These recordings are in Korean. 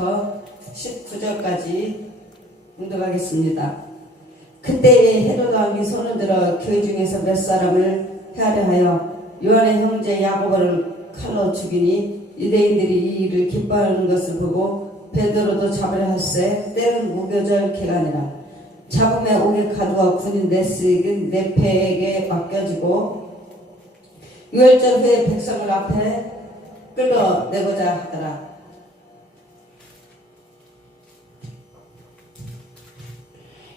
19절까지 공독하겠습니다. 그때에 헤롯 왕이 손을 들어 교회 중에서 몇 사람을 헤아려 하여 요한의 형제 야고보를 칼로 죽이니 유대인들이 이 일을 기뻐하는 것을 보고 베드로도 잡으려 할세 때는 무교절 기간이라. 잡음에 옥에 가두어 군인 넷씩은 네페에게 맡겨지고 유월절 후에 백성을 앞에 끌어내고자 하더라.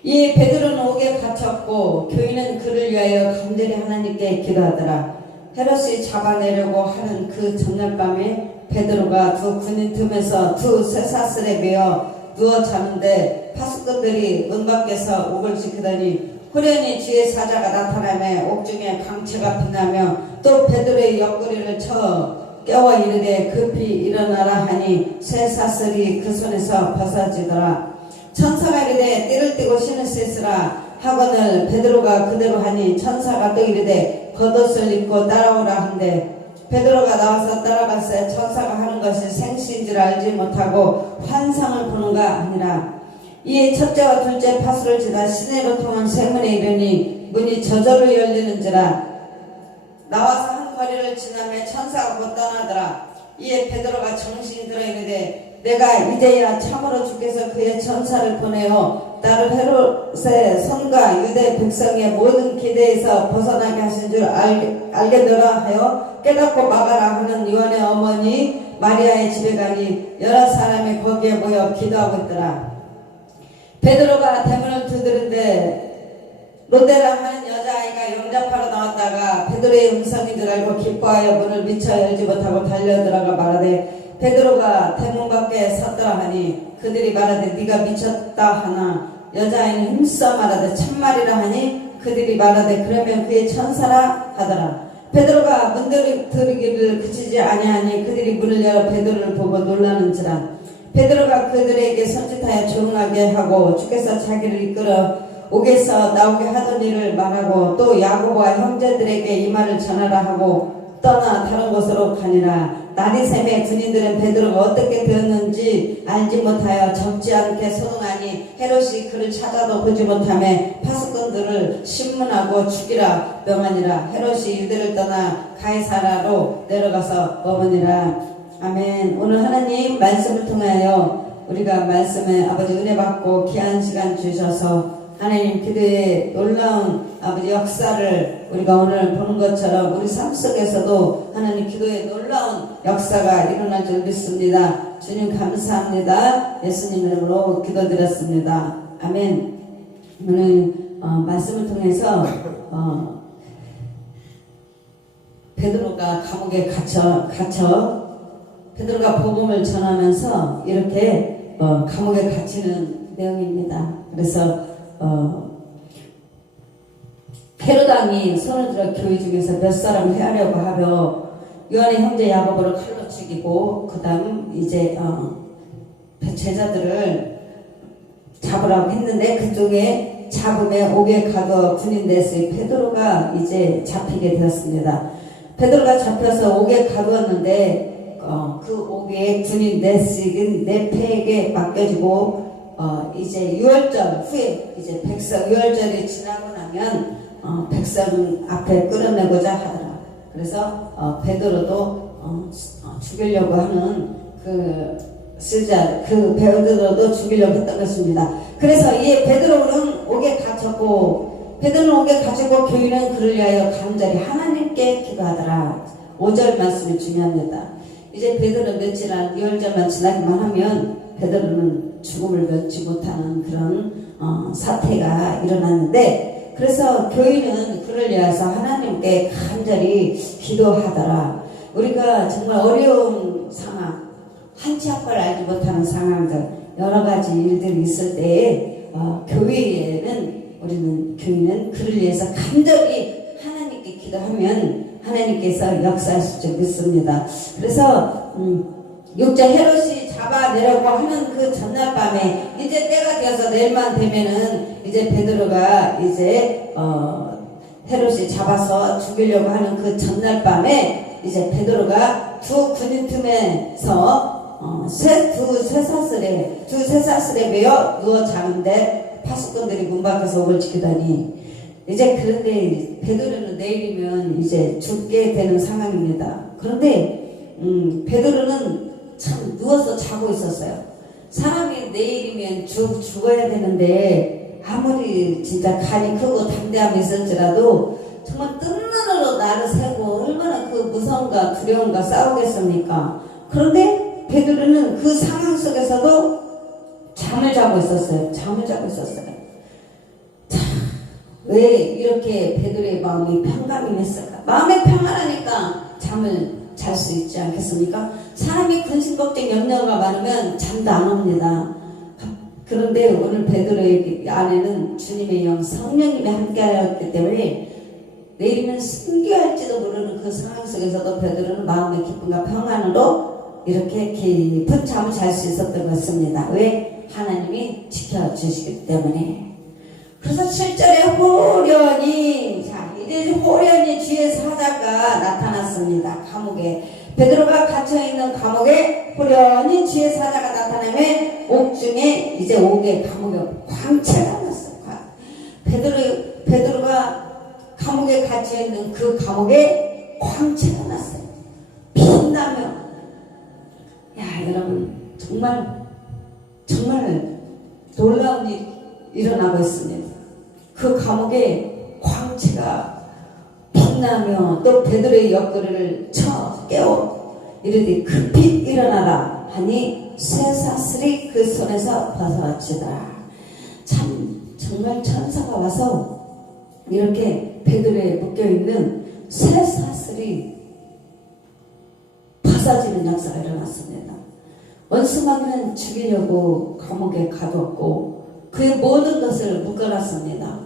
이 베드로는 옥에 갇혔고 교인은 그를 위하여 간절히 하나님께 기도하더라. 헤롯이 잡아내려고 하는 그 전날 밤에 베드로가 두 군인 틈에서 두 쇠사슬에 매어 누워 자는데 파수꾼들이 문 밖에서 옥을 지키더니 호련히 주의 사자가 나타나며 옥중에 광채가 빛나며 또 베드로의 옆구리를 쳐 깨워 이르되 급히 일어나라 하니 쇠사슬이 그 손에서 벗어지더라. 천사가 이르되 띠를 띠고 신을 씻으라 하거늘 베드로가 그대로 하니 천사가 또 이르되 겉옷을 입고 따라오라 한데 베드로가 나와서 따라갔을 천사가 하는 것이 생시인 줄 알지 못하고 환상을 보는가 아니라. 이에 첫째와 둘째 파수를 지나 시내로 통한 쇠문에 이르니 문이 저절로 열리는지라. 나와서 한 거리를 지나며 천사가 곧 떠나더라. 이에 베드로가 정신이 들어 이르되 내가 이제야 참으로 주께서 그의 천사를 보내어 나를 헤롯의 손과 유대 백성의 모든 기대에서 벗어나게 하신 줄 알게되라 하여 깨닫고 막아라 하는 요한의 어머니 마리아의 집에 가니 여러 사람이 거기에 모여 기도하고 있더라. 베드로가 대문을 두드는데 로데라 하는 여자아이가 영접하러 나왔다가 베드로의 음성인 줄 알고 기뻐하여 문을 미처 열지 못하고 달려들어가 말하되 베드로가 대문 밖에 섰더라 하니 그들이 말하되 네가 미쳤다 하나 여자아이는 힘써 말하되 참말이라 하니 그들이 말하되 그러면 그의 천사라 하더라. 베드로가 문 들이기를 그치지 아니하니 그들이 문을 열어 베드로를 보고 놀라는지라. 베드로가 그들에게 손짓하여 조용하게 하고 주께서 자기를 이끌어 옥에서 나오게 하던 일을 말하고 또 야고보와 형제들에게 이 말을 전하라 하고 떠나 다른 곳으로 가니라. 날이 새매 군인들은 베드로가 어떻게 되었는지 알지 못하여 적지 않게 소동하니 헤롯이 그를 찾아도 보지 못하며 파수꾼들을 신문하고 죽이라 명하니라. 헤롯이 유대를 떠나 가이사라로 내려가서 머무니라. 아멘. 오늘 하나님 말씀을 통하여 우리가 말씀에 아버지 은혜 받고 귀한 시간 주셔서 하나님 기도의 놀라운 아버지 역사를 우리가 오늘 보는 것처럼 우리 삶 속에서도 하나님 기도의 놀라운 역사가 일어날 줄 믿습니다. 주님 감사합니다. 예수님 이름으로 기도드렸습니다. 아멘. 오늘 말씀을 통해서 베드로가 감옥에 갇혀 베드로가 복음을 전하면서 이렇게 감옥에 갇히는 내용입니다. 그래서 헤롯 왕이 손을 들어 교회 중에서 몇 사람을 헤아려고 하며 요한의 형제 야고보를 칼로 죽이고 그 다음 이제 제자들을 잡으라고 했는데 그중에 잡음에 옥에 가둬 군인 넷의 베드로가 이제 잡히게 되었습니다. 베드로가 잡혀서 옥에 가두었는데 그 옥에 군인 넷씩은 네페에게 맡겨지고 이제 유월절 후에 이제 백성 유월절이 지나고 나면 백성 앞에 끌어내고자 하더라. 그래서 베드로도 죽이려고 하는 그 베드로도 죽이려고 했던 것입니다. 그래서 이 베드로는 옥에 갇혔고 베드로는 옥에 갇혔고 교인은 그를 위하여 간절히 하나님께 기도하더라. 5절 말씀이 중요합니다. 이제 베드로 며칠 안 유월절만 지나기만 하면 베드로는 죽음을 면치 못하는 그런 사태가 일어났는데 그래서 교인은 그를 위해서 하나님께 간절히 기도하더라. 우리가 정말 어려운 상황, 한치 앞을 알지 못하는 상황들, 여러 가지 일들이 있을 때에 교인은 그를 위해서 간절히 하나님께 기도하면 하나님께서 역사하실 줄 믿습니다. 그래서 6절 헤롯이 잡아내려고 하는 그 전날 밤에 이제 때가 되어서 내일만 되면은 이제 베드로가 이제 헤롯이 잡아서 죽이려고 하는 그 전날 밤에 이제 베드로가 두 군인 틈에서 두세 사슬에 매어 누워 자는데 파수꾼들이 문 밖에서 옥을 지키다니 이제 그런데 베드로는 내일이면 이제 죽게 되는 상황입니다. 그런데 베드로는 참 누워서 자고 있었어요. 사람이 내일이면 죽어야 되는데 아무리 진짜 간이 크고 담대함이 있을지라도 정말 뜬 눈으로 나를 세고 얼마나 그 무서움과 두려움과 싸우겠습니까? 그런데 베드로는 그 상황 속에서도 잠을 자고 있었어요. 자, 왜 이렇게 베드로의 마음이 평강이 했을까? 마음이 평안하니까 잠을 잘 수 있지 않겠습니까? 사람이 근심 걱정 염려가 많으면 잠도 안 옵니다. 그런데 오늘 베드로의 안에는 주님의 영 성령님이 함께하였기 때문에 내일이면 승리할지도 모르는 그 상황 속에서도 베드로는 마음의 기쁨과 평안으로 이렇게 깊은 잠을 잘 수 있었던 것입니다. 왜? 하나님이 지켜주시기 때문에. 그래서 7절에 호련히, 이제 호련히 주의 사자가 나타났습니다. 감옥에. 베드로가 갇혀있는 감옥에 호련히 주의 사자가 나타나면 옥중에 이제 옥의 감옥에 광채가 났어요. 베드로가 감옥에 갇혀있는 그 감옥에 광채가 났어요. 빛나며. 야, 여러분, 정말 놀라운 일이 일어나고 있습니다. 그 감옥에 광채가 빛나며 또 베드로의 옆구리를 쳐 깨워 이르되 급히 일어나라 하니 쇠사슬이 그 손에서 벗어지더라. 정말 천사가 와서 이렇게 베드로에 묶여있는 쇠사슬이 벗어지는 역사가 일어났습니다. 원수마귀는 죽이려고 감옥에 가뒀고 그의 모든 것을 묶어놨습니다.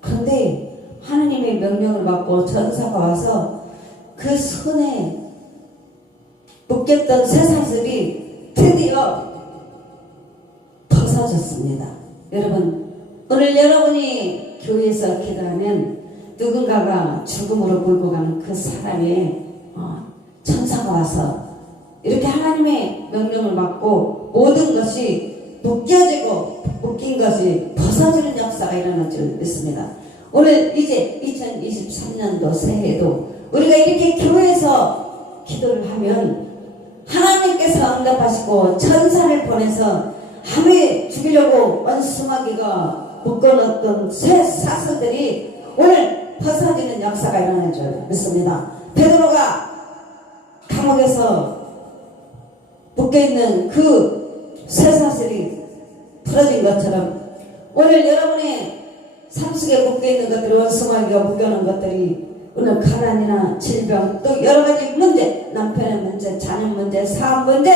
그런데 하나님의 명령을 받고 천사가 와서 그 손에 묶였던 쇠사슬이 드디어 벗어졌습니다. 여러분, 오늘 여러분이 교회에서 기도하면 누군가가 죽음으로 몰고 가는 그 사람의 천사가 와서 이렇게 하나님의 명령을 받고 모든 것이 묶인 것이 벗어지는 역사가 일어날 줄 믿습니다. 오늘 이제 2023년도 새해에도 우리가 이렇게 교회에서 기도를 하면 하나님께서 응답하시고 천사를 보내서 함에 죽이려고 원수마귀가 묶어놓던 새 사슬들이 오늘 벗어지는 역사가 일어날 줄 믿습니다. 베드로가 감옥에서 묶여있는 그 쇠사슬이 풀어진 것처럼 오늘 여러분의 삶 속에 묶여있는 것들이 원수마귀가 묶여놓은 것들이 오늘 가난이나 질병 또 여러가지 문제, 남편의 문제, 자녀 문제, 사업 문제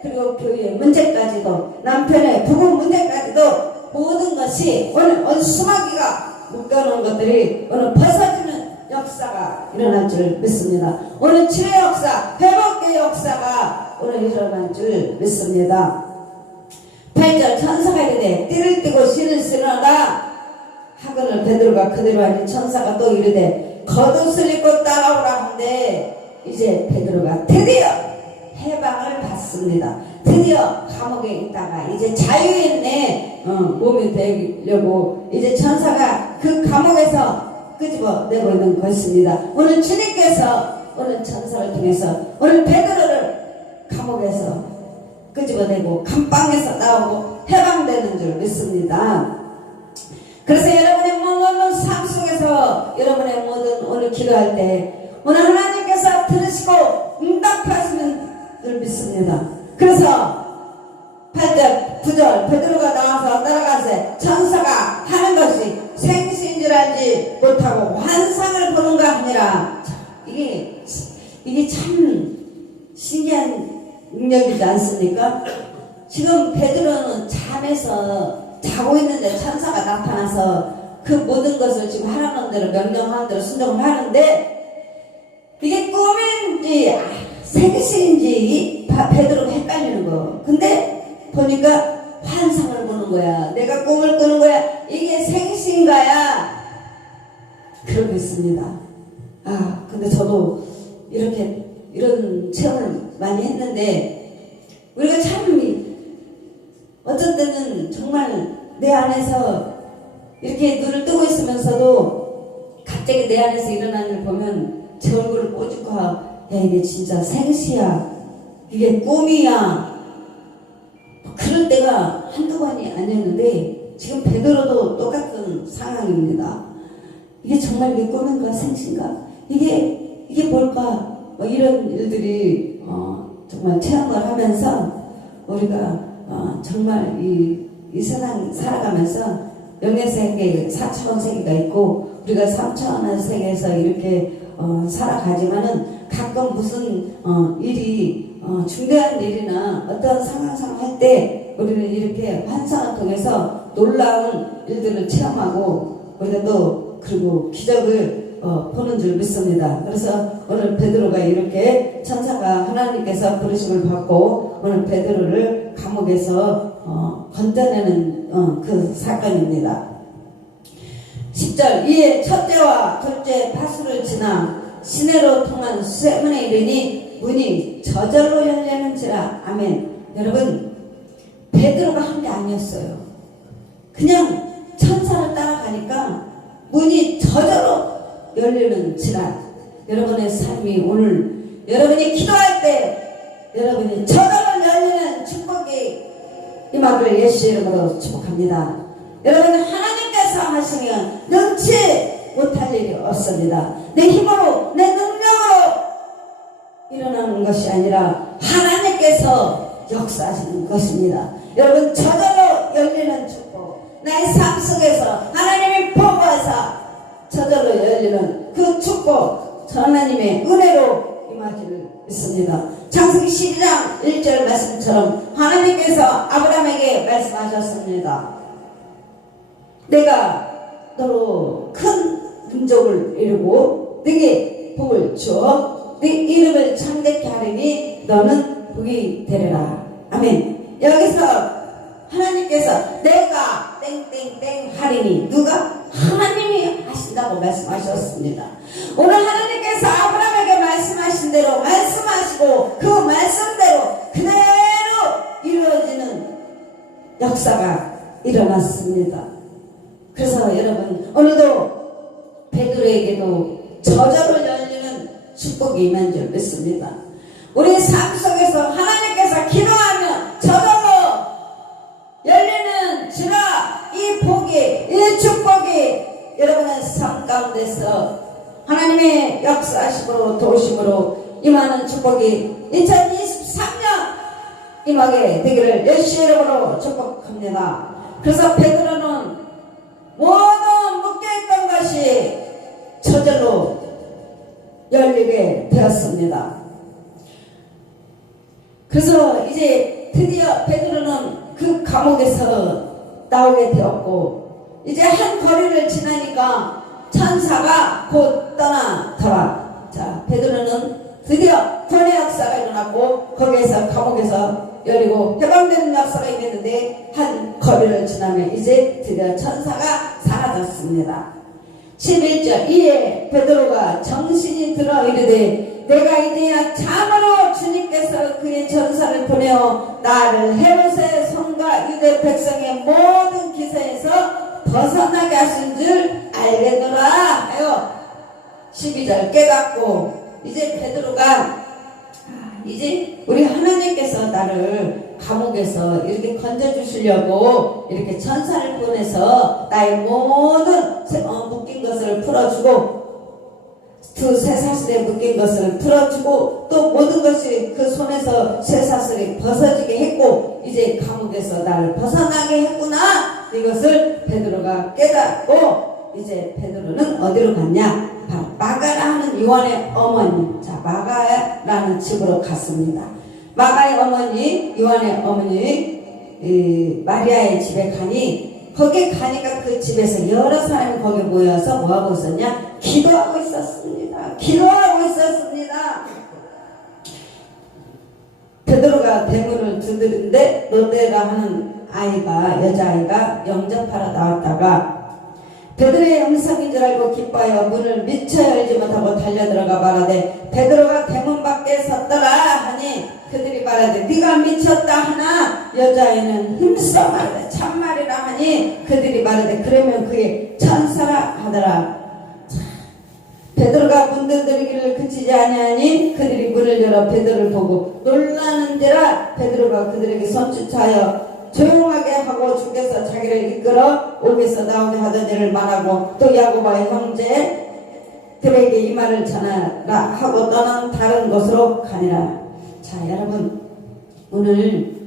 그리고 교회의 문제까지도 남편의 부부 문제까지도 모든 것이 오늘 원수마귀가 묶여놓은 것들이 오늘 벗어지는 역사가 일어날 줄 믿습니다. 오늘 치료의 역사, 회복의 역사가 오늘 일어날 줄 믿습니다. 8절 천사가 이르되 띠를 띠고 신을 쓰노라 하거늘 베드로가 그대로 하니 천사가 또 이르되 겉옷을 입고 따라오라 하는데 이제 베드로가 드디어 해방을 받습니다. 드디어 감옥에 있다가 이제 자유인의 몸이 되려고 이제 천사가 그 감옥에서 끄집어내고 있는 것입니다. 오늘 주님께서 오늘 천사를 통해서 오늘 베드로를 감옥에서 끄집어내고 감방에서 나오고 해방되는 줄 믿습니다. 그래서 여러분의 모든 삶 속에서 여러분의 모든 오늘 기도할 때 오늘 하나님께서 들으시고 응답하시는 줄 믿습니다. 그래서 8절 9절 베드로가 나와서 따라가서 천사가 하는 것이 생시인 줄 알지 못하고 환상을 보는가 하니라. 이게 참 신기한 능력이지 않습니까? 지금 베드로는 잠에서 자고 있는데 천사가 나타나서 그 모든 것을 지금 하라는 대로 명령하는 대로 순종을 하는데 이게 꿈인지 생시인지 베드로가 헷갈리는 거. 근데 보니까 환상을 보는 거야. 내가 꿈을 꾸는 거야. 이게 생시인가야? 그러고 있습니다. 근데 저도 이런 체험을 많이 했는데 우리가 참 어쩔 때는 정말 내 안에서 이렇게 눈을 뜨고 있으면서도 갑자기 내 안에서 일어나는 걸 보면 제 얼굴을 꼬집고 야 이게 진짜 생시야 이게 꿈이야 그럴 때가 한두 번이 아니었는데 지금 베드로도 똑같은 상황입니다. 이게 정말 내 꿈인가 생신가 이게 뭘까 뭐 이런 일들이 정말 체험을 하면서 우리가 정말 이 세상 살아가면서 영의 세계 4차원 세계가 있고 우리가 3차원의 세계에서 이렇게 살아가지만은 가끔 무슨 일이 중대한 일이나 어떤 상황 할 때 우리는 이렇게 환상을 통해서 놀라운 일들을 체험하고 우리가 또 그리고 기적을 보는 줄 믿습니다. 그래서 오늘 베드로가 이렇게 천사가 하나님께서 부르심을 받고 오늘 베드로를 감옥에서 건져내는 그 사건입니다. 10절 이에 첫째와 둘째 파수를 지나 시내로 통한 쇠문에 이르니 문이 저절로 열리는지라. 아멘. 여러분 베드로가 한 게 아니었어요. 그냥 천사를 따라가니까 문이 저절로 열리는지라. 여러분의 삶이 오늘 여러분이 기도할 때 여러분이 저절로 열리는 축복이 임하기를 예수의 이름으로 축복합니다. 여러분 하나님께서 하시면 능치 못할 일이 없습니다. 내 힘으로 내 능력으로 일어나는 것이 아니라 하나님께서 역사하시는 것입니다. 여러분 저절로 열리는 축복 나의 삶 속에서 하나님이 보고해서 저절로 열리는 그 축복 하나님의 은혜로 임하기를 믿습니다. 창세기 12장 1절 말씀처럼 하나님께서 아브라함에게 말씀하셨습니다. 내가 너로 큰 민족을 이루고 네게 복을 주어 네 이름을 창대케 하리니 너는 복이 되리라. 아멘. 여기서 하나님께서 내가 땡땡땡 하리니 누가? 하나님이 하신다고 말씀하셨습니다. 오늘 하나님께서 아브라함에게 말씀하신 대로 말씀하시고 그 말씀대로 그대로 이루어지는 역사가 일어났습니다. 그래서 여러분 오늘도 베드로에게도 저절로 열리는 축복이 임한 줄 믿습니다. 우리 삶 속에서 하나님께서 기도하면 저절로 열리는 지라 이 복이 이 축복이 여러분의 삶 가운데서 하나님의 역사하심으로 도우심으로 임하는 축복이 2023년 임하게 되기를 예수의 이름으로 축복합니다. 그래서 베드로는 모든 묶여있던 것이 저절로 열리게 되었습니다. 그래서 이제 드디어 베드로는 그 감옥에서 나오게 되었고 이제 한 거리를 지나니까 천사가 곧 떠나더라. 자, 베드로는 드디어 구원의 역사가 일어났고 거기에서 감옥에서 열리고 해방되는 역사가 있겠는데 한 거리를 지나면 이제 드디어 천사가 사라졌습니다. 11절 이에 베드로가 정신이 들어 이르되 내가 이제야 참으로 주님께서 그의 전사를 보내어 나를 헤롯의 성과 유대 백성의 모든 기세에서 벗어나게 하신 줄 알겠노라 하여 12절 깨닫고 이제 베드로가 이제 우리 하나님께서 나를 감옥에서 이렇게 건져주시려고 이렇게 천사를 보내서 나의 모든 묶인 것을 풀어주고 두 쇠사슬에 묶인 것을 풀어주고 또 모든 것이 그 손에서 쇠사슬이 벗어지게 했고 이제 감옥에서 나를 벗어나게 했구나. 이것을 베드로가 깨닫고 이제 베드로는 어디로 갔냐? 마가라 하는 요한의 어머니, 자 마가라는 집으로 갔습니다. 마가의 어머니, 요한의 어머니 마리아의 집에 가니 거기에 가니까 그 집에서 여러 사람이 거기에 모여서 뭐하고 있었냐? 기도하고 있었습니다. 기도하고 있었습니다. 베드로가 대문을 두드린데 로데가 하는 아이가 여자아이가 영접하러 나왔다가 베드로의 음성인 줄 알고 기뻐하여 문을 미처 열지 못하고 달려들어가 말하되 베드로가 대문 밖에 섰더라 하니 그들이 말하되 네가 미쳤다 하나 여자애는 힘써 말하되 참말이라 하니 그들이 말하되 그러면 그의 천사라 하더라. 베드로가 문 두드리기를 그치지 아니하니 그들이 문을 열어 베드로를 보고 놀라는지라. 베드로가 그들에게 손짓하여 조용하게 하고 주께서 자기를 이끌어 옥에서 나오게 하던 일을 말하고 또 야고보의 형제들에게 이 말을 전하라 하고 떠난 다른 곳으로 가니라. 자, 여러분 오늘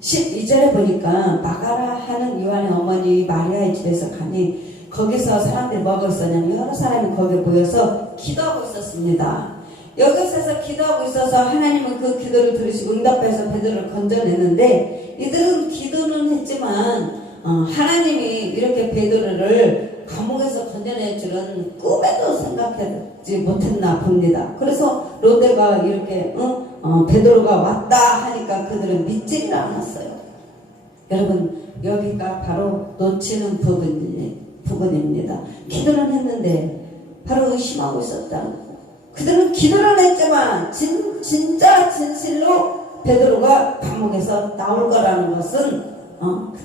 12절에 보니까 마가라 하는 요한의 어머니 마리아의 집에서 가니 거기서 사람들이 뭐하고 있었냐면 여러 사람이 거기에 모여서 기도하고 있었습니다. 여기서 기도하고 있어서 하나님은 그 기도를 들으시고 응답해서 베드로를 건져내는데 이들은 기도는 했지만 하나님이 이렇게 베드로를 감옥에서 건져낼 줄은 꿈에도 생각하지 못했나 봅니다. 그래서 로데가 이렇게 베드로가 왔다 하니까 그들은 믿지를 않았어요. 여러분 여기가 바로 놓치는 부분입니다. 기도는 했는데 바로 의심하고 있었다는 거. 그들은 기도를 했지만 진짜 진실로 베드로가 감옥에서 나올 거라는 것은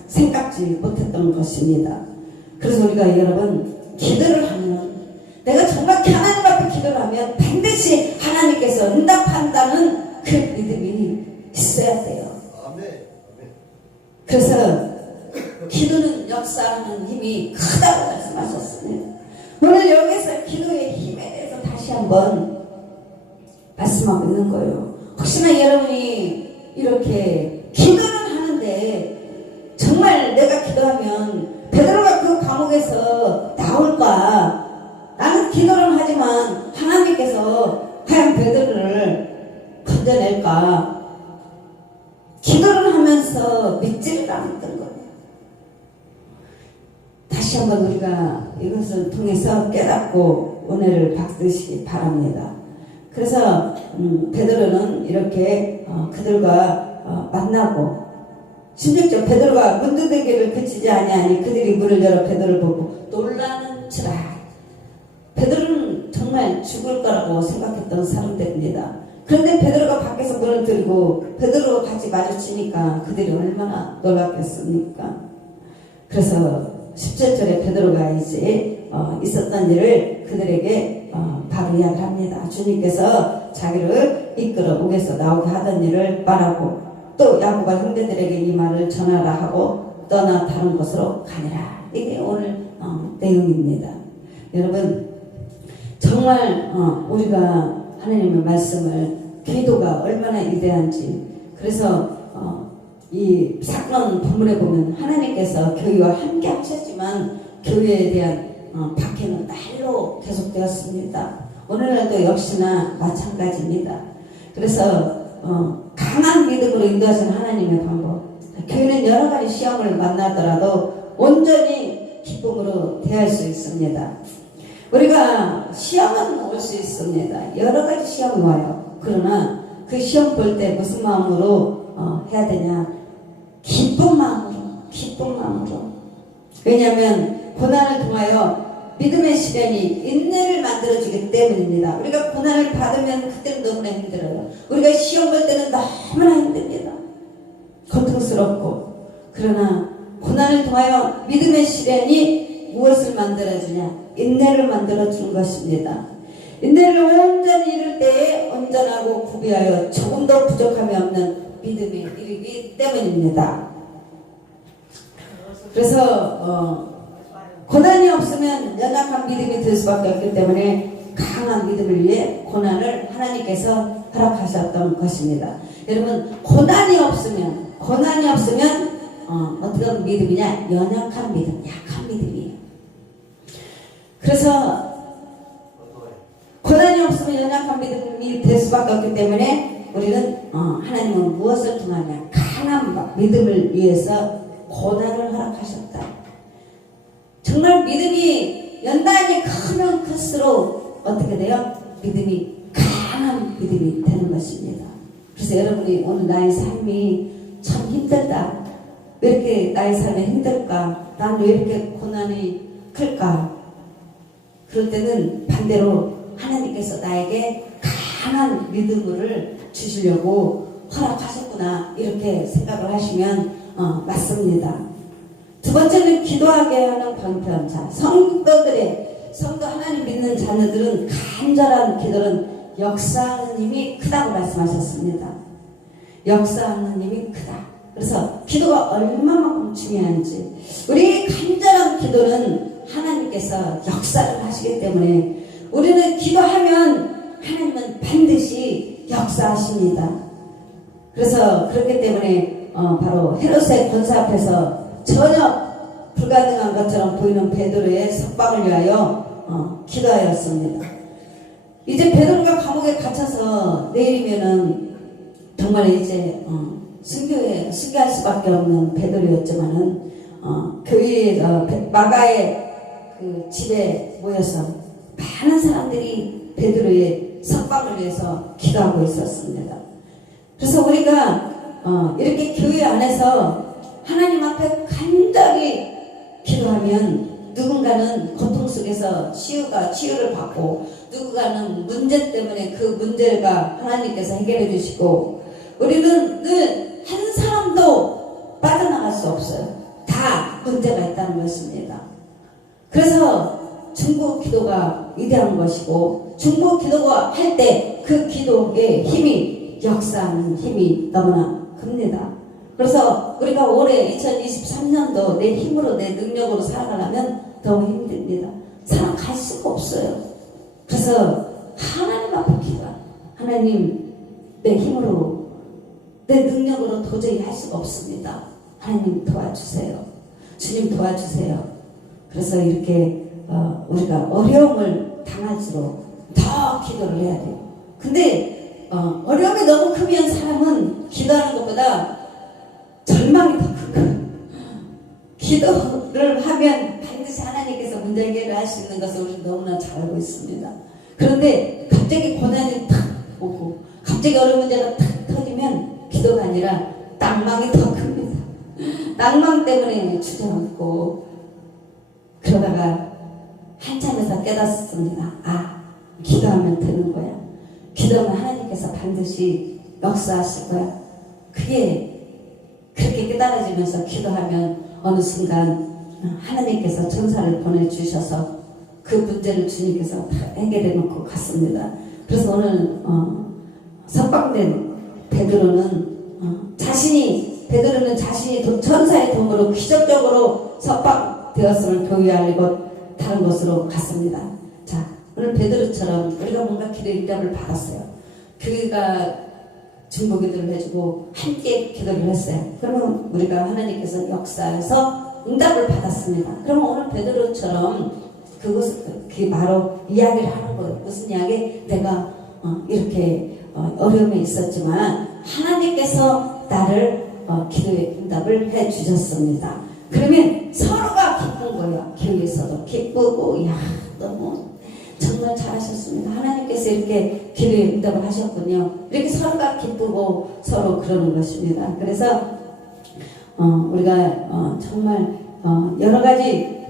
생각지 못했던 것입니다. 그래서 우리가 여러분 기도를 하면 내가 정말 하나님 앞에 기도를 하면 반드시 하나님께서 응답한다는 그 믿음이 있어야 돼요. 그래서 기도는 역사하는 힘이 크다고 말씀하셨습니다. 오늘 여기서 기도의 힘에 대해서 다시 한번 말씀하고 있는 거예요. 혹시나 여러분이 이렇게 기도는 하는데 정말 내가 기도하면 베드로가 그 감옥에서 나올까? 나는 기도는 하지만 하나님께서 과연 베드로를 건져낼까? 기도를 하면서 믿지를 않았던 거예요. 다시 한번 우리가 이것을 통해서 깨닫고 은혜를 받으시기 바랍니다. 그래서 베드로는 이렇게 그들과 만나고 16절 베드로가 문 두들기를 그치지 아니하니 그들이 문을 열어 베드로를 보고 놀라는지라. 베드로는 정말 죽을 거라고 생각했던 사람들입니다. 그런데 베드로가 밖에서 문을 들고 베드로가 같이 마주치니까 그들이 얼마나 놀랐겠습니까? 그래서 17절에 베드로가 이제 있었던 일을 그들에게 바로 이야기합니다. 주님께서 자기를 이끌어 옥에서 나오게 하던 일을 말하고 또 야고보와 형제들에게 이 말을 전하라 하고 떠나 다른 곳으로 가니라. 이게 오늘 내용입니다. 여러분 정말 우리가 하나님의 말씀을 기도가 얼마나 위대한지 그래서 이 사건 본문에 보면 하나님께서 교회와 함께 하셨지만 교회에 대한 박해는 날로 계속되었습니다. 오늘날도 역시나 마찬가지입니다. 그래서 강한 믿음으로 인도하시는 하나님의 방법. 교회는 여러 가지 시험을 만나더라도 온전히 기쁨으로 대할 수 있습니다. 우리가 시험은 올 수 있습니다. 여러 가지 시험이 와요. 그러나 그 시험 볼 때 무슨 마음으로 해야 되냐? 기쁜 마음으로. 왜냐하면 고난을 통하여 믿음의 시련이 인내를 만들어주기 때문입니다. 우리가 고난을 받으면 그때는 너무나 힘들어요. 우리가 시험 볼 때는 너무나 힘듭니다. 고통스럽고. 그러나 고난을 통하여 믿음의 시련이 무엇을 만들어주냐? 인내를 만들어주는 것입니다. 인내를 온전히 이룰 때에 온전하고 구비하여 조금도 부족함이 없는 믿음이 이르기 때문입니다. 그래서 고난이 없으면 연약한 믿음이 들 수밖에 없기 때문에 강한 믿음을 위해 고난을 하나님께서 허락하셨던 것입니다. 여러분 고난이 없으면 어떻게 하는 믿음이냐? 연약한 믿음, 약한 믿음이에요. 그래서 고난이 없으면 연약한 믿음이 될 수밖에 없기 때문에 우리는 하나님은 무엇을 통하냐? 강한 믿음을 위해서 고난을 허락하셨다. 정말 믿음이 연단이 크면 클수록 어떻게 돼요? 믿음이 강한 믿음이 되는 것입니다. 그래서 여러분이 오늘 나의 삶이 참 힘들다. 왜 이렇게 나의 삶이 힘들까? 난 왜 이렇게 고난이 클까? 그럴 때는 반대로 하나님께서 나에게 강한 믿음을 주시려고 허락하셨구나, 이렇게 생각을 하시면 맞습니다. 두 번째는 기도하게 하는 방편. 자, 성도 하나님 믿는 자녀들은 간절한 기도는 역사하는 힘이 크다고 말씀하셨습니다. 역사하는 힘이 크다. 그래서 기도가 얼마만큼 중요한지, 우리 간절한 기도는 하나님께서 역사를 하시기 때문에 우리는 기도하면 하나님은 반드시 역사하십니다. 그래서 그렇기 때문에 바로 헤롯의 권사 앞에서 전혀 불가능한 것처럼 보이는 베드로의 석방을 위하여 기도하였습니다. 이제 베드로가 감옥에 갇혀서 내일이면은 정말 이제 순교할 수밖에 없는 베드로였지만은 교회 마가의 그 집에 모여서 많은 사람들이 베드로의 석방을 위해서 기도하고 있었습니다. 그래서 우리가 이렇게 교회 안에서 하나님 앞에 간절히 기도하면 누군가는 고통 속에서 치유를 받고, 누군가는 문제 때문에 그 문제가 하나님께서 해결해 주시고, 우리는 늘 한 사람도 빠져나갈 수 없어요. 다 문제가 있다는 것입니다. 그래서 중보 기도가 위대한 것이고, 중보 기도가 할 때 그 기도의 힘이, 역사하는 힘이 너무나 큽니다. 그래서 우리가 올해 2023년도 내 힘으로, 내 능력으로 살아가려면 너무 힘듭니다. 살아갈 수가 없어요. 그래서 하나님 앞에 기도하, 하나님, 내 힘으로, 내 능력으로 도저히 할 수가 없습니다. 하나님 도와주세요. 주님 도와주세요. 그래서 이렇게 우리가 어려움을 당할수록 더 기도를 해야 돼요. 근데 어려움이 너무 크면 사람은 기도하는 것보다 절망이 더 큰 거예요. 기도를 하면 반드시 하나님께서 문제 해결을 할 수 있는 것을 우리는 너무나 잘 알고 있습니다. 그런데 갑자기 고난이 탁 오고 갑자기 어려운 문제가 탁 터지면 기도가 아니라 낭망이 더 큽니다. 낭망 때문에 주저앉고, 그러다가 한참에서 깨닫습니다. 기도하면 되는 거야. 기도하면 하나님께서 반드시 역사하실 거야. 그렇게 깨달아지면서 기도하면 어느 순간 하나님께서 천사를 보내주셔서 그 문제를 주님께서 다 해결해 놓고 갔습니다. 그래서 오늘 석방된 베드로는 자신이 천사의 도움으로 기적적으로 석방되었음을 교회할 것 다른 곳으로 갔습니다. 자, 오늘 베드로처럼 우리가 뭔가 기도의 응답을 받았어요. 교회가 중보기도를 해주고 함께 기도를 했어요. 그러면 우리가 하나님께서 역사에서 응답을 받았습니다. 그러면 오늘 베드로처럼 그게 바로 이야기를 하는 거예요. 무슨 이야기? 내가 이렇게 어려움에 있었지만 하나님께서 나를 기도의 응답을 해주셨습니다. 그러면 서로가 기쁜 거예요. 교회에서도 기쁘고, 너무 정말 잘하셨습니다. 하나님께서 이렇게 기도의 응답을 하셨군요. 이렇게 서로가 기쁘고 서로 그러는 것입니다. 그래서 우리가 정말 여러 가지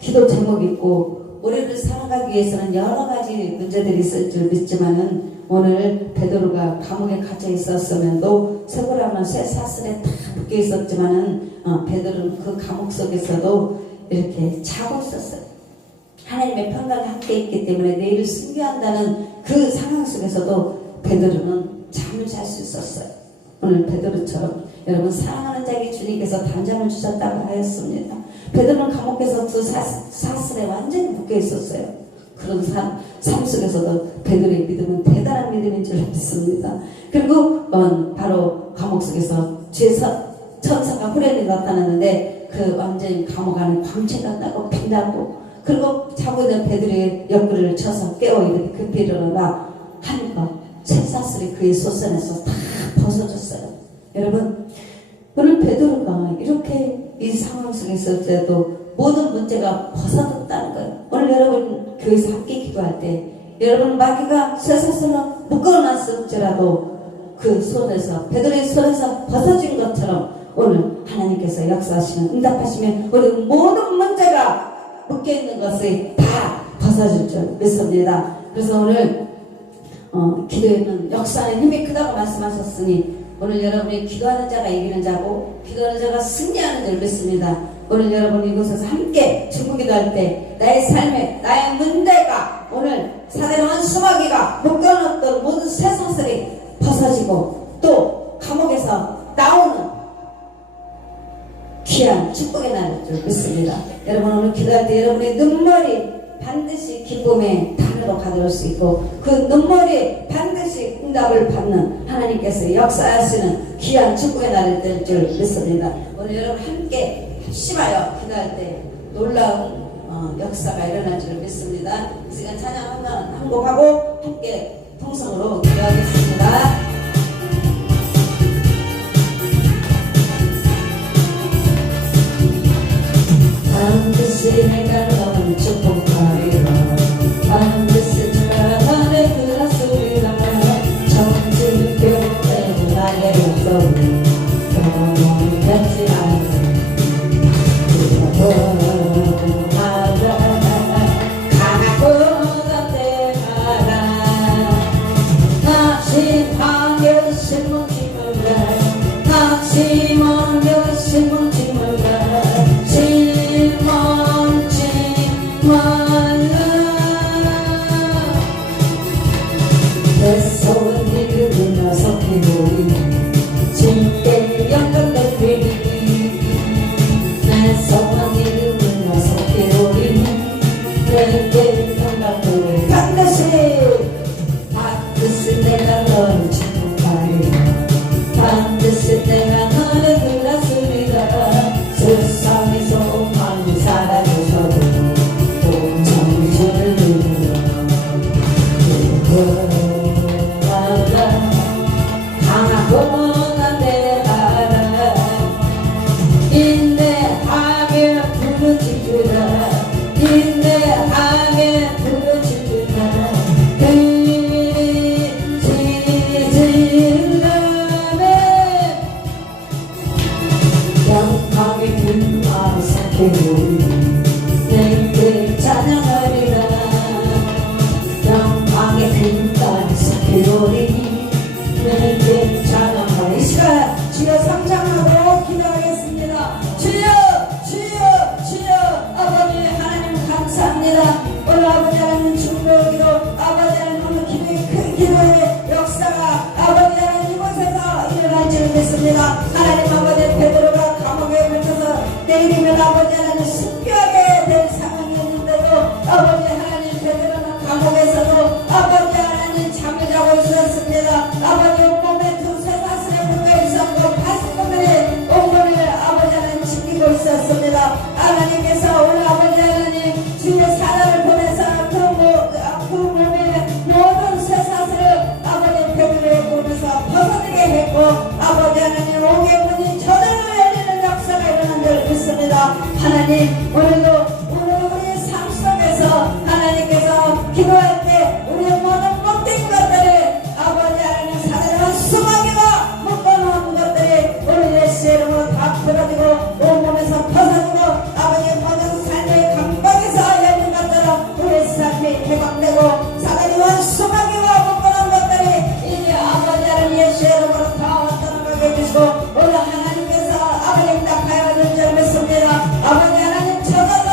기도 제목이 있고, 우리를 살아가기 위해서는 여러 가지 문제들이 있을 줄 믿지만은, 오늘 베드로가 감옥에 갇혀 있었으면도 쇠고랑은 쇠사슬에 다 묶여 있었지만은 베드로는 그 감옥 속에서도 이렇게 자고 있었어요. 하나님의 평강이 함께 있기 때문에 내일을 승리한다는 그 상황 속에서도 베드로는 잠을 잘 수 있었어요. 오늘 베드로처럼 여러분, 사랑하는 자에게 주님께서 단잠을 주셨다고 하였습니다. 베드로는 감옥에서 두 사슬에 완전히 묶여 있었어요. 그런 삶 속에서도 베드로의 믿음은 대단한 믿음인 줄 믿습니다. 그리고 바로 감옥 속에서 주의 천사가 후련히 나타났는데, 그 완전히 감옥 안에 광채가 나고 빛나고, 그리고 자고 있는 베드로의 옆구리를 쳐서 깨워 이르되 급히 일어나라 하니까 쇠사슬이 그의 솟아내서 다 벗어졌어요. 여러분, 오늘 베드로가 이렇게 이 상황 속에 있을 때도 모든 문제가 벗어졌다는 거예요. 오늘 여러분 교회에서 함께 기도할 때, 여러분 마귀가 쇠사슬로 묶어놨을지라도 그 손에서, 베드로의 손에서 벗어진 것처럼 오늘 하나님께서 역사하시면, 응답하시면 우리 모든 문제가 묶여있는 것을 다 벗어줄 줄 믿습니다. 그래서 오늘 기도에는 역사는 힘이 크다고 말씀하셨으니 오늘 여러분이 기도하는 자가 이기는 자고 기도하는 자가 승리하는 줄 믿습니다. 오늘 여러분 이곳에서 함께 중보기도할 때 나의 삶에 나의 문제가 오늘 사대로한 수마귀가 묶여놓던 모든 쇠사슬이 벗어지고 또 감옥에서 나오는 귀한 축복의 날일 줄 믿습니다. 여러분 오늘 기도할 때 여러분의 눈물이 반드시 기쁨의 단으로 가져올 수 있고 그 눈물이 반드시 응답을 받는 하나님께서 역사하시는 귀한 축복의 날이 될 줄 믿습니다. 오늘 여러분 함께 합심하여 기도할 때 놀라운 역사가 일어날 줄 믿습니다. 이 시간 찬양 한 곡하고 함께 통성으로 기도하겠습니다. 반드시 내가 너를 축복하리라. 반드시 찾아내 그라소리라. 정지 교회 나의 목소리 영원히 닿지 않는 강하고다 때마다 다시 반겨신 묻지 말라. 다시 반겨신 묻지 말라. 내 손은 이르며 섞이노리 진게 영광 높이니 내 손은 이르며 섞이노리 내게 영광 높이니 반드시 내가 너를 축복하리라. 반드시 내가 너를 그라쓰리라. 세상에서 많이 사랑하셔도 온전히 주를 누리라. 강하고나 내가라 인내하게 부르짖으라. 인내하게 부르짖으라. 영광의 균마를 삼키노니 내게 찬양하리라. 영광의 균마를 삼키노니 내게 찬양하리라. 이 시간 주여 상장하고 기도하겠습니다. 주여 주여 주여 아버지 하나님 감사합니다. 오늘 아버지 하나님 중보기도 아버지 하나님 오늘 기도의 역사가 아버지 하나님 이곳에서 일어날 줄 믿습니다. 하나님 아버지 베드로가 감옥에 갇혀서 내일이면 아버지 하나님 순교하게 될 상황이었는데도 아버지 하나님 베드로는 감옥에서도 아버지 하나님 잠을 자고 있었습니다. 아버지 온몸에 두 쇠사슬에 묶여 있었고 가슴끈들이 온몸을 아버지 하나님 지키고 있었습니다. 하나님께서 오늘 아버지 하나님 주의 사랑을 보내서 그 몸의 모든 쇠사슬을 아버지 베드로의 몸에서 벗어나게 했고 아버지 하나님 옥의 문이 저절로 열리는 역사가 일어난 줄 믿습니다. 하나님 오늘도 우리 삶 속에서 하나님께서 기도할 때 우리의 모든 못된 것들을 아버지 하나님 사랑하는 수마귀가 묶어놓은 것들이 우리 예수의 이름으로 다 풀어지고 온몸에서 벗어지고 아버지의 모든 삶의 감각에서 열린 것처럼 우리 삶이 해방되고 사단이와 수마귀가 묶어놓은 것들이 이제 아버지 하나님 예수의 이름으로 다 떠나가게 해주시고 오늘 하나님께서 아버지 딱 하여 줄 줄 믿습니다. 아버지 하나님 저절로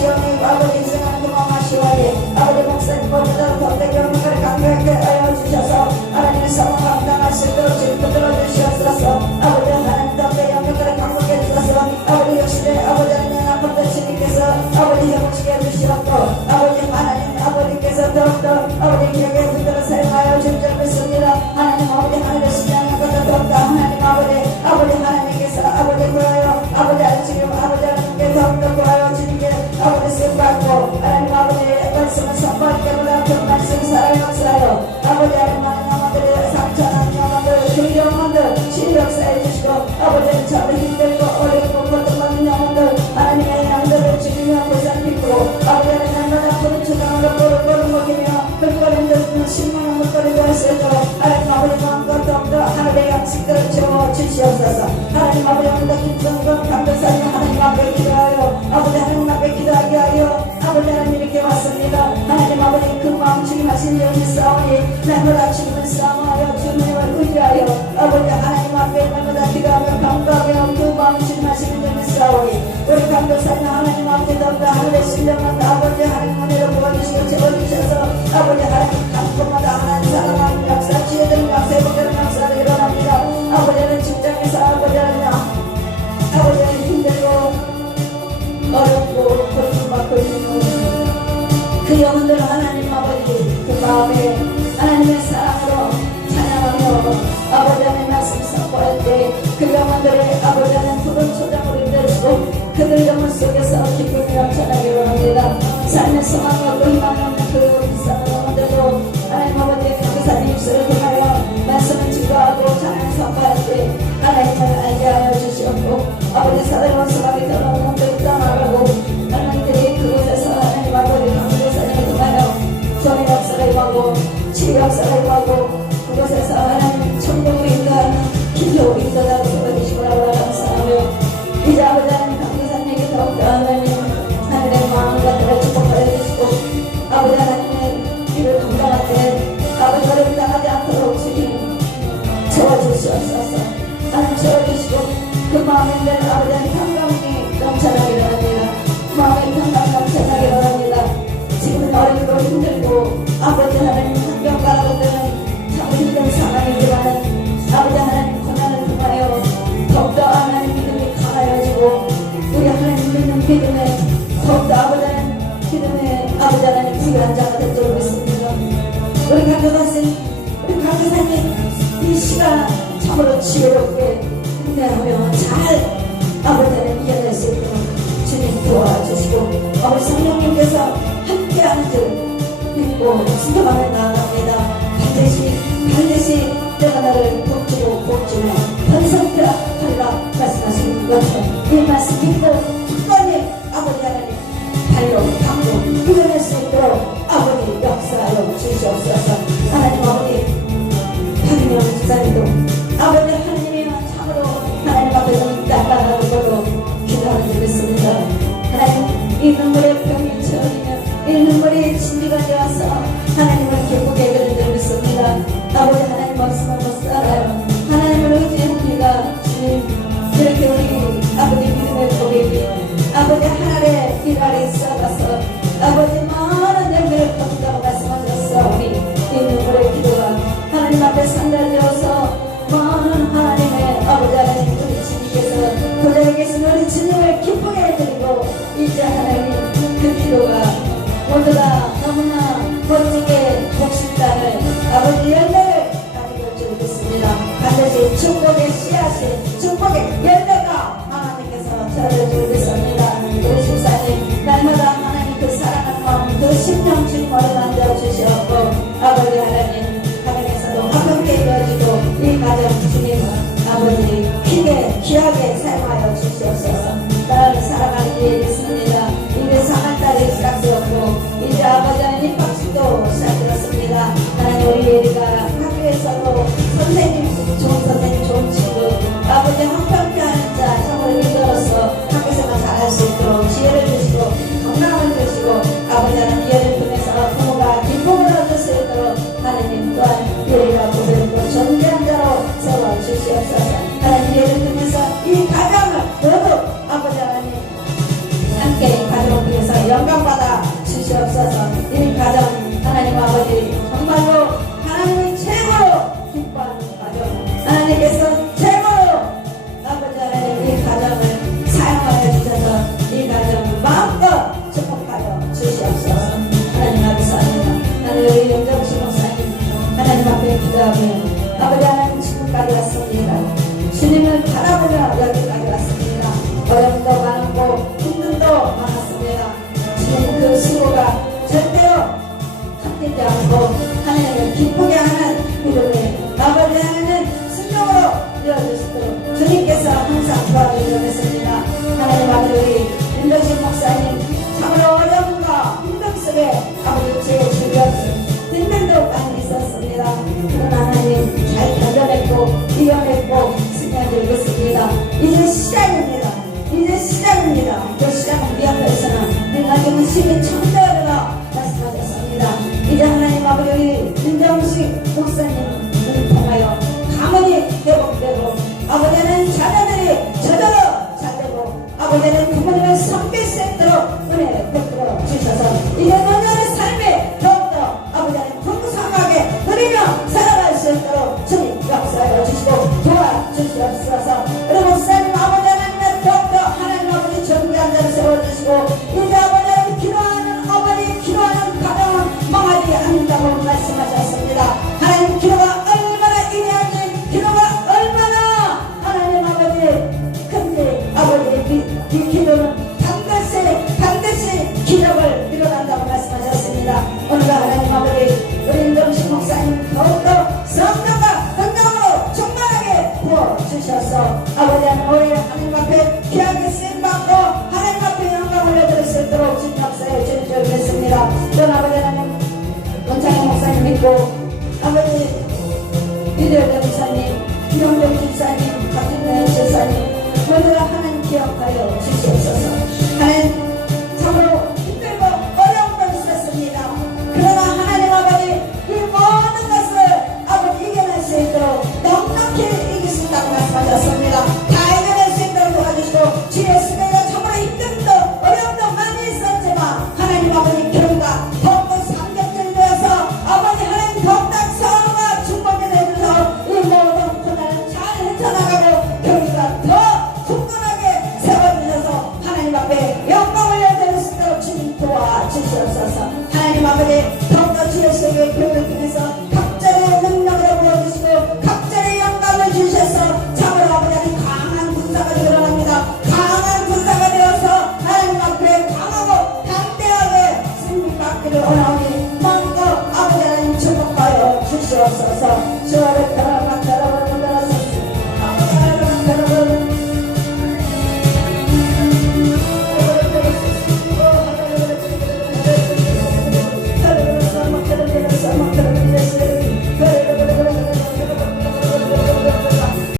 마시오니 아버지 인생하는 그만 마시오니 아버지 목사님보다 더 대경을 강력하게 하여 주셔서 하나님의 상황 감당할 수 있도록 지금부터 주시옵소서. 아버지 하나님 더 대경을 강력하게 주셔서 아버지 역시내 아버지 하나님 아버지 주님께서 아버지 형식해 주시옵고 아버지 하나님 아버지께서 더욱더 아버지 기억에 붙들어 사용하여 주실 믿습니다. 하나님 아버지 하늘의 신앙의 것도 더욱더 하나님 아버지 하나님께서 아버지 구하여 아버지 지금 아버지 하나님께 더욱더 구하여 주님께 아버지 쓰임받고 하나님 아버지의 말씀을 선포할 때보다 그 말씀이 살아요. 아버지 하나님 영혼들의 상처난 영혼들 그 영혼들 치유역사해 주시고 아버지는 참 힘들고 어렵고 고통받는 영혼들 하나님의 양들을 주님과 보살피고 아버지 하나님 날마다 푸른 초장으로 보르보르 먹이며 물거리 듣는 신망의 물거리도 할 수 있도록 하나님 아버지 마음과 더욱더 하늘의 양식들을 채워 주시옵소서. 하나님 아버지 오늘도 김성근 감독사님 하나님 앞에 기도하여 아버지 하나님 앞에 기도하게 하여 아버지 하나님 이렇게 왔습니다. 하나님 아버지 그 마음 주님하신 영이 싸우니 날마다 주님을 싸움하여 주님을 의지하여 아버지 하나님 앞에 날마다 기도하며 감사하며 그 마음 주님하시는 영이 싸우니 우리 감독사님 하나님 앞에 더욱더 하늘의 신령한 아버지 하나님 은혜로 부어주시고 채워주셔서 아버지 하나님 감동마다 하나님 사랑하는 역사 지혜되는 역사 회복되는 역사를 일어납니다. 아버지는 직장에서 아버지는 힘들고 어렵고 고통받고 있는 그 영혼들 하나님 아버지 그 마음에 하나님의 사랑으로 찬양하며 아버지 하나님 말씀 선포할 때 그 영혼들의 아버지 하나님 푸른 초장으로 인도하시고 그들 영혼 속에서 기쁨이 넘쳐나게 원합니다. 삶의 소망이 없고 희망이 없는 그 비싼 영혼들도 하나님 아버지의 강사님 입술을 통하여 말씀을 증거하고 찬양 선포할 때 하나님을 알게 하여 주시옵고 아버지 사랑과 소망이 더 넘는 땅하고 하나님들이 그곳에서 하나님 아버지 강사님을 통하여 소리 역사를 임하고 치유 역사를 임하고 그곳에서 하나님 천국을 인도하는 길로 인도하고 세워주시고라고 감사하며 이제 아버지 하나님 강사님에게 더욱더 하나님 하늘의 마음과 뜻을 축복하여 주시고 아버지 하나님의 길을 감당할 때 아버지 어려움 당하지 않도록 주님 채워주시옵소서. 하나님 채워주시고 그 마음에 있는 아버지 하나님 평강이 넘쳐나게 바랍니다. 마음의 평강 넘쳐나게 바랍니다. 지금은 어렵고 힘들고 아버지 하나님 환경 바라보는 참 힘든 상황이지만 아버지 하나님 고난을 통하여 더욱더 하나님 믿음이 강하여지고 우리 하나님 믿는 믿음에 더욱더 아버지 하나님 믿음에 아버지 하나님 부유한 자가 될 줄 믿습니다. 우리 강교사님 이 시간 참으로 지혜롭게 인내하며 잘 아버지 하나님 이겨낼 수 있도록 주님 도와주시고 아버지 성령님께서 함께하는 줄 믿고 순종하며 나아갑니다. 반드시 내가 나를 복주고 복주며 번성케 하리라 말씀하신 것처럼 이 말씀 믿고 굳건히 아버지 하나님 발로 방도 이겨낼 수 있도록 아버지 역사하여 주시옵소서. 하나님 아버지 박인영 집사님도 아버지 하나님이 참으로 하나님 앞에서 따라가는 것도 기도하는 줄 믿습니다. 하나님 이 눈물의 병이 채워지며 이 눈물이 진리가 되어서 하나님을 기쁘게 해드리는 줄 믿습니다. 아버지 하나님 말씀을 못 살아요. 하나님을 의지합니다. 주님 이렇게 우리 아버지 믿음의 고백이 아버지 하늘의 길 아래 있어가서 아버지 많은 열매를 거둔다고 말씀하셨사오니 이 눈물의 기도가 하나님 앞에 상달되어서 많은 하나님의 아버지 하나님 우리 주님께서 도전에 계신 우리 주님을 기쁘게 해드리고 이제 하나님 그 기도가 모두 다 너무나 멋지게 복식단을 아버지 열매를 가지고 올 줄 믿습니다. 반드시 축복의 씨앗이 축복의 열매가 하나님께서 저를 줄 믿습니다. 우리 집사님 날마다 하나님 그 사랑하는 마음 그 심령 주님 어려 만져 주시옵고 아버지 하나님 가정에서도 화평케 이루어지고 이 가정 주님 아버지 크게 귀하게 사용하여 주시옵소서. 나를 사랑하는 일 있습니다. 이제 3월달에 시작되었고 이제 아버지 하나님 입학식도 시작되었습니다. 하나님 우리 예리가 학교에서도 선생님 좋은 선생님 좋은 친구 아버지 한평케 하는 또 아버지 하나님 원창희 목사님 믿고 아버지 이대현 목사님 이용정 집사님 박진래 집사님 모두가 하나님 기억하여 주시옵소서. 하나님 참으로 힘들고 어려운 걸 있었습니다. 그러나 하나님 아버지 이 모든 것을 아버지 이겨낼 수 있도록 넉넉히 이길 수 있다고 말씀하셨습니다. 다 이겨낼 수 있도록 도와주시고 주의 수고가 참으로 힘듦도 어려움도 많이 있었지만 하나님 아버지 결과 더욱더 삼겹살이 되어서 아버지 하나님 더욱더 서로가 축복을 해주셔서 이 모든 고난을 잘 헤쳐나가고 교회가 더 굳건하게 세워주셔서 하나님 앞에 영광을 여드릴 수 있도록 주님 도와주시옵소서. 하나님 아버지 더욱더 주의 수고의 교회를 통해서 각자의 능력을 보여주시고 각자의 영광을 주셔서 참으로 아버지 하나님 강한 군사가 일어납니다. 강한 군사가 되어서 하나님 앞에 강하고 담대하게 승리받기를 원하오니 마음껏 아버지 하나님 축복하여 주시옵소서. 주를